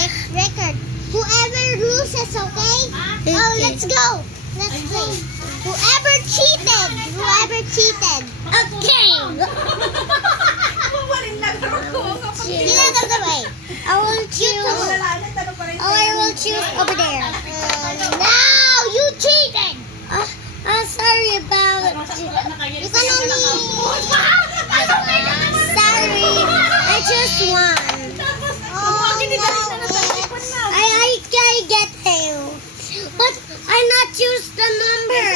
Next record. Whoever loses, okay? Oh, let's go. Let's play. Whoever cheated. Okay. Get out of the way. I will choose. Oh, I will choose over there. Now you cheated. Sorry about. You can only. Sorry, I just won. Oh no! I get you, but I not choose the number.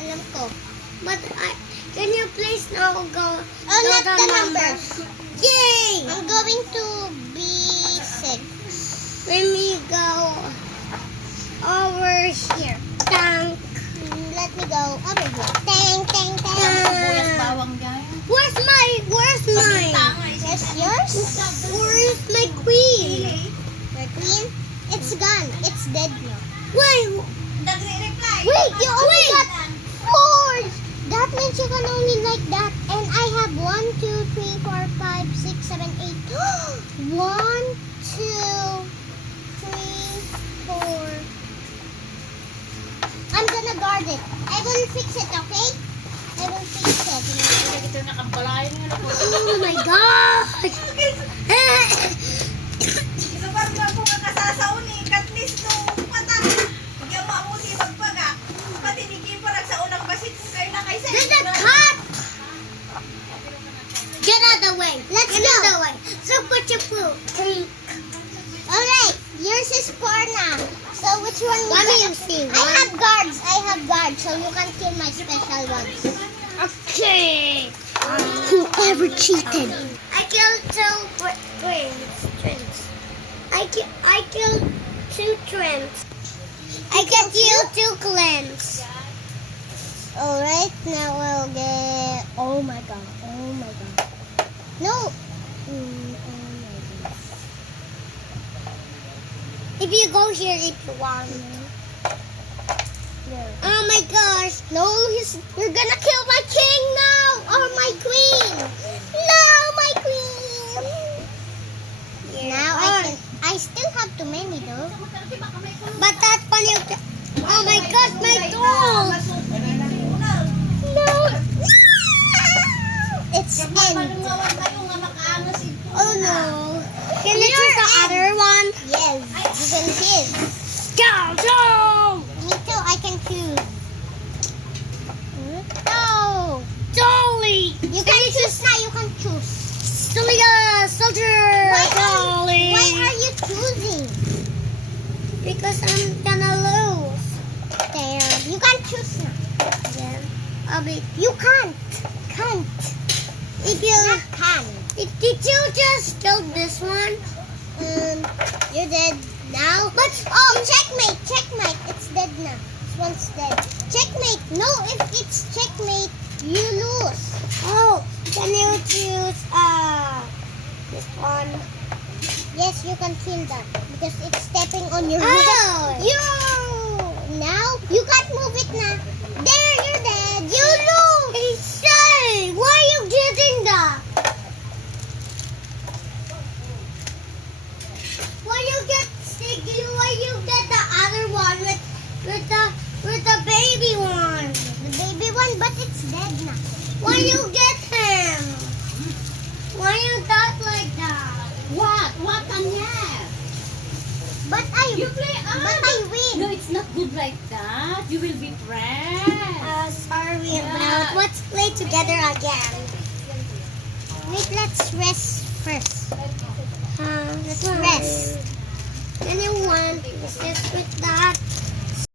Alam ko. But can you please now go? Oh, not the number. Yay! I'm going to B6. Let me go over here. Tank. Let me go over here. Tank. Where's mine? Yes, yours? Where's my queen? Your queen? It's gone. It's dead now. Wait, you only got 4. That means you can only like that. And I have 1, 2, 3, 4, 5, 6, 7, 8. 1, 2, 3, 4. I'm gonna guard it. I will fix it, okay? I will fix it. Oh my gosh! There's a cut! Get out of the way. Let's go. So put your poop. Alright, yours is 4 now. So which one you gonna see? I have guards, so you can kill my special ones. Okay. Whoever cheated. I killed 2 twins. I killed 2 twins. I can kill 2 clans. Alright, now we'll get... Oh my god. No. Oh my god. If you go here, if you want. Yeah. Oh my gosh. No, you're gonna kill my king now. Or my queen. No, my queen. Yeah. Now I still have too many though. But that's funny. Oh my gosh, my dog. No. It's end. Oh no. Can you choose the other one? Yes, you can choose. Go! Me too, I can choose. Go! Dolly! You can choose now, you can choose. Soldier! Dolly! Why are you choosing? Because I'm gonna lose. There. You can choose now. Yeah. You can't. If you can. Did you just kill this one? You're dead now. But checkmate. It's dead now. This one's dead. Checkmate. No, if it's checkmate, you lose. Oh, can you choose this one? Yes, you can kill that because it's stepping on your head. Now you can't move it now. There, you're dead. You lose. Hey, why are you getting that? Why you get the other one with the baby one? The baby one, but it's dead now. Why you get him? Why you got like that? What Anya? But I win. No, it's not good like that. You will be friends. Sorry about. Let's play together again. Wait, let's rest first. Let's rest. Anyone, is this with that?